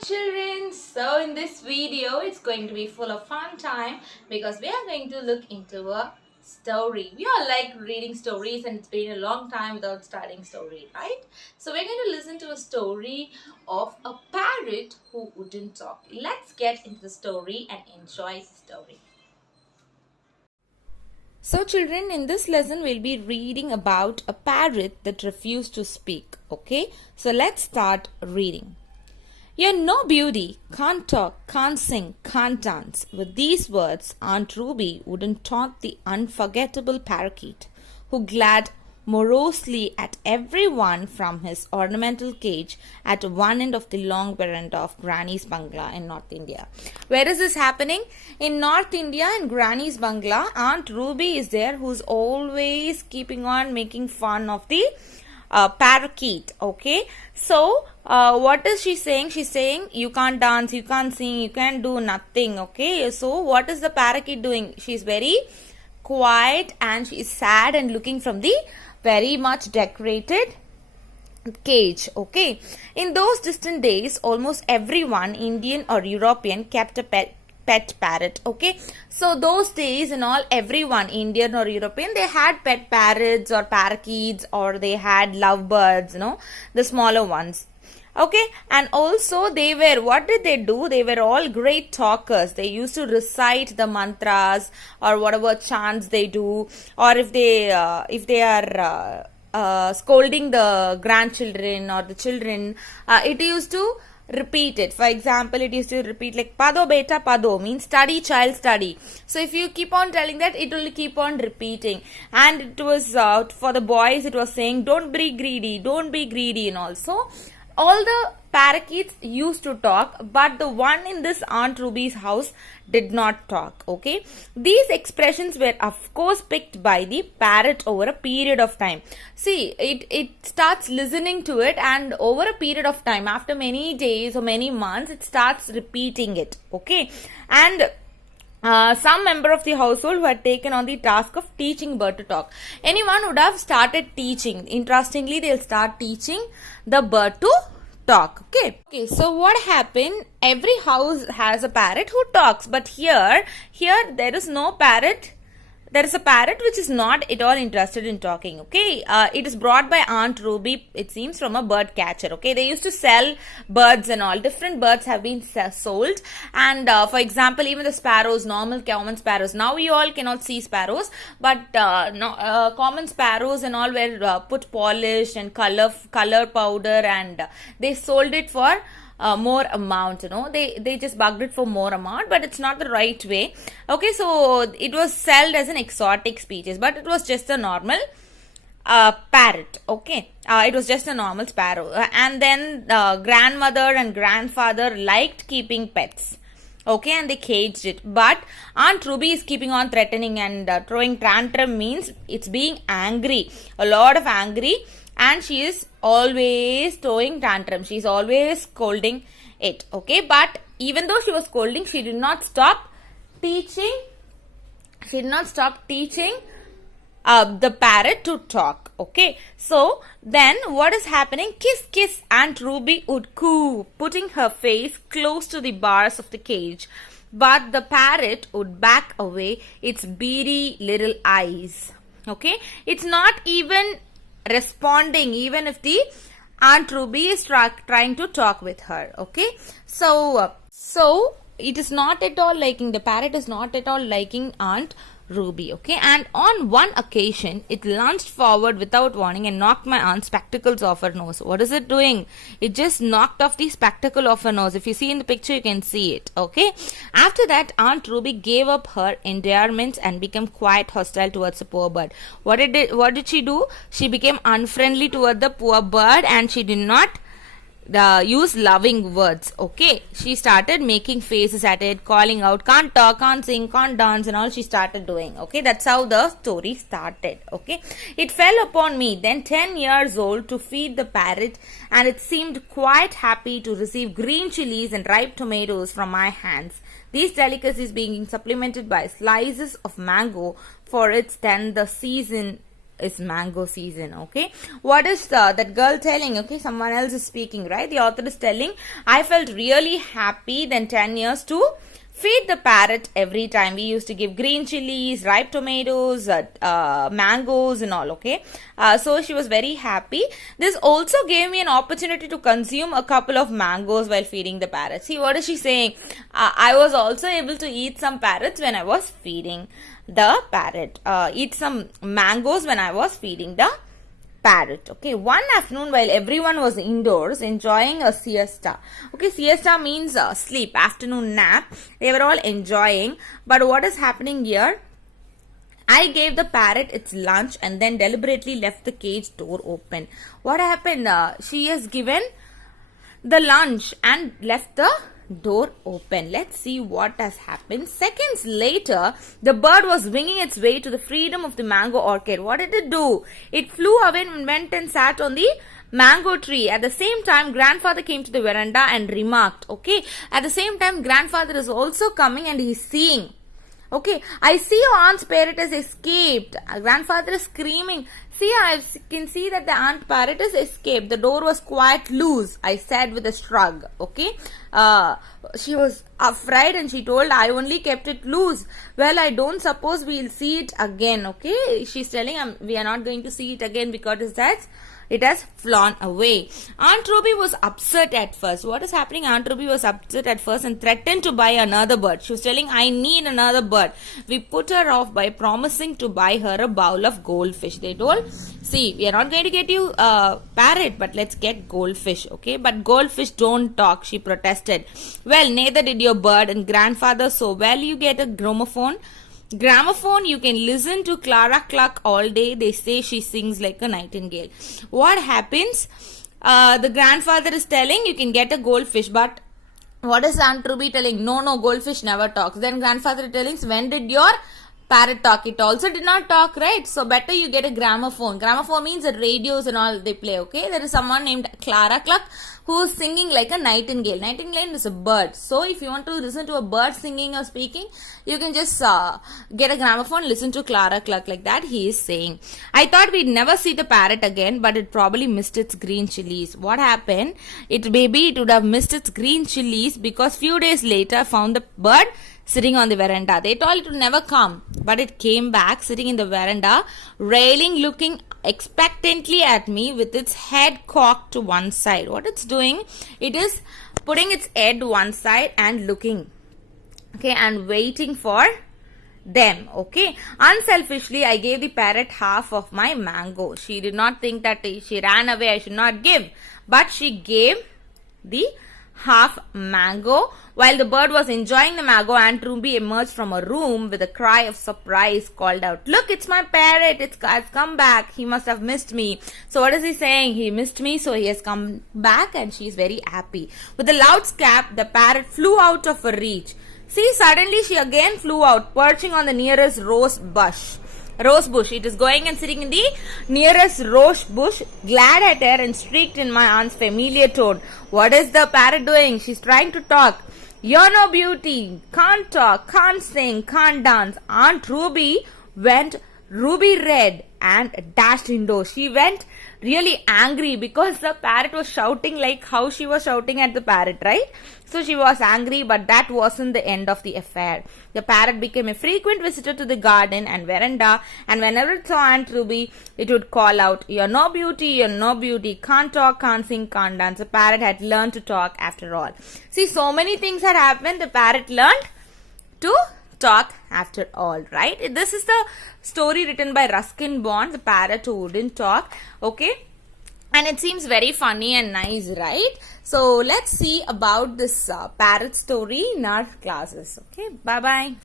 children. So in this video it's going to be full of fun time because we are going to look into a story. We all like reading stories and it's been a long time without starting story, right? So we're going to listen to a story of a parrot who wouldn't talk. Let's get into the story and enjoy the story. So children, in this lesson we'll be reading about a parrot that refused to speak. Okay, so let's start reading. You're no beauty, can't talk, can't sing, can't dance. With these words, Aunt Ruby wouldn't taunt the unforgettable parakeet, who glared morosely at everyone from his ornamental cage at one end of the long veranda of Granny's bungalow in North India. Where is this happening? In North India, in Granny's bungalow, Aunt Ruby is there, who's always keeping on making fun of the parakeet. Okay, so what is she saying? She's saying you can't dance, you can't sing, you can't do nothing. Okay, so what is the parakeet doing? She's very quiet and she is sad and looking from the very much decorated cage. Okay, in those distant days, almost everyone, Indian or European, kept a pet parrot. Okay, so those days and all, everyone, Indian or European, they had pet parrots or parakeets, or they had lovebirds, the smaller ones. Okay, and also they were, what did they do? They were all great talkers. They used to recite the mantras or whatever chants they do, or if they are scolding the grandchildren or the children, it used to repeat it. For example, it used to repeat like pado beta pado, means study child study. So if you keep on telling that, it will keep on repeating. And it was for the boys, it was saying don't be greedy, don't be greedy. And also all the parakeets used to talk, but the one in this Aunt Ruby's house did not talk. Okay, these expressions were of course picked by the parrot over a period of time. See, it starts listening to it, and over a period of time, after many days or many months, it starts repeating it. Okay, and some member of the household who had taken on the task of teaching bird to talk. Anyone would have started teaching. Interestingly, they'll start teaching the bird to talk. Okay, so what happened? Every house has a parrot who talks, but here there is no parrot. There is a parrot which is not at all interested in talking. Okay, it is brought by Aunt Ruby, it seems, from a bird catcher. Okay, they used to sell birds and all. Different birds have been sold, and for example, even the sparrows, normal common sparrows. Now we all cannot see sparrows, but common sparrows and all were put polished and color powder, and they sold it for more amount. They just bugged it for more amount, but it's not the right way. Okay, so it was sold as an exotic species, but it was just a normal parrot. Okay, it was just a normal sparrow, and then grandmother and grandfather liked keeping pets. Okay, and they caged it, but Aunt Ruby is keeping on threatening and throwing tantrum, means it's being angry, a lot of angry, and she is always throwing tantrum. She is always scolding it. Okay, but even though she was scolding, she did not stop teaching. She did not stop teaching the parrot to talk. Okay, so then what is happening? Kiss, kiss, Aunt Ruby would coo, putting her face close to the bars of the cage. But the parrot would back away its beady little eyes. Okay, it's not even responding, even if the Aunt Ruby is trying to talk with her. Okay, so it is not at all liking, the parrot is not at all liking Aunt Ruby. Okay, and on one occasion it lunged forward without warning and knocked my aunt's spectacles off her nose. What is it doing? It just knocked off the spectacle of her nose. If you see in the picture, you can see it. Okay, after that, Aunt Ruby gave up her endearments and became quite hostile towards the poor bird. What did she do? She became unfriendly toward the poor bird, and she did not use loving words. Okay, she started making faces at it, calling out, can't talk, can't sing, can't dance, and all she started doing. Okay, that's how the story started. Okay, it fell upon me, then 10 years old, to feed the parrot, and it seemed quite happy to receive green chilies and ripe tomatoes from my hands. These delicacies being supplemented by slices of mango, for it's then the season is mango season. Okay, what is that girl telling? Okay, someone else is speaking, right? The author is telling, I felt really happy then 10 years to feed the parrot every time. We used to give green chilies, ripe tomatoes, mangoes and all, okay. So she was very happy. This also gave me an opportunity to consume a couple of mangoes while feeding the parrot. See, what is she saying? I was also able to eat some parrots when I was feeding the parrot. Eat some mangoes when I was feeding the parrot. Okay, one afternoon while everyone was indoors enjoying a siesta. Okay, siesta means sleep, afternoon nap. They were all enjoying. But what is happening here? I gave the parrot its lunch and then deliberately left the cage door open. What happened? She has given the lunch and left the door open. Let's see what has happened. Seconds later, the bird was winging its way to the freedom of the mango orchard. What did it do? It flew away and went and sat on the mango tree. At the same time, grandfather came to the veranda and remarked, okay, at the same time, grandfather is also coming and he's seeing, okay, I see your aunt's parrot has escaped. Grandfather is screaming. See, I can see that the aunt parrot has escaped. The door was quite loose, I said with a shrug. Okay. She was afraid and she told, I only kept it loose. Well, I don't suppose we'll see it again. Okay. She's telling, we are not going to see it again because it has flown away. Aunt Ruby was upset at first. What is happening? Aunt Ruby was upset at first and threatened to buy another bird. She was telling, I need another bird. We put her off by promising to buy her a bowl of goldfish. They told, see, we are not going to get you a parrot, but let's get goldfish. Okay, but goldfish don't talk, she protested. Well, neither did your bird and grandfather, so well you get a gramophone. Gramophone, you can listen to Clara Cluck all day. They say she sings like a nightingale. What happens? The grandfather is telling you can get a goldfish, but what is Aunt Ruby telling? No, goldfish never talks. Then grandfather is telling, when did your parrot talk? It also did not talk, right? So better you get a gramophone. Gramophone means the radios and all they play, okay? There is someone named Clara Cluck who is singing like a nightingale. Nightingale is a bird. So if you want to listen to a bird singing or speaking, you can just get a gramophone, listen to Clara Cluck like that. He is saying, I thought we'd never see the parrot again, but it probably missed its green chilies. What happened? It would have missed its green chilies because few days later found the bird sitting on the veranda. They told it would never come, but it came back sitting in the veranda, railing, looking expectantly at me with its head cocked to one side. What it's doing, it is putting its head one side and looking, okay, and waiting for them. Okay, unselfishly I gave the parrot half of my mango. She did not think that she ran away, I should not give, but she gave the half mango. While the bird was enjoying the mango, Aunt Ruby emerged from her room with a cry of surprise, called out, look, it's my parrot, it's come back, he must have missed me. So what is he saying? He missed me, so he has come back, and she is very happy. With a loud scap, the parrot flew out of her reach. See, suddenly she again flew out, perching on the nearest rose bush. It is going and sitting in the nearest rose bush, glad at her and streaked in my aunt's familiar tone. What is the parrot doing? She's trying to talk. You're no beauty, can't talk, can't sing, can't dance. Aunt Ruby went ruby red and dashed indoors. She went really angry because the parrot was shouting like how she was shouting at the parrot, right? So she was angry, but that wasn't the end of the affair. The parrot became a frequent visitor to the garden and veranda, and whenever it saw Aunt Ruby, it would call out, you're no beauty, can't talk, can't sing, can't dance. The parrot had learned to talk after all. See, so many things had happened. The parrot learned to talk after all, right? This is the story written by Ruskin Bond, the parrot who wouldn't talk, okay? And it seems very funny and nice, right? So let's see about this parrot story in our classes. Okay, bye-bye.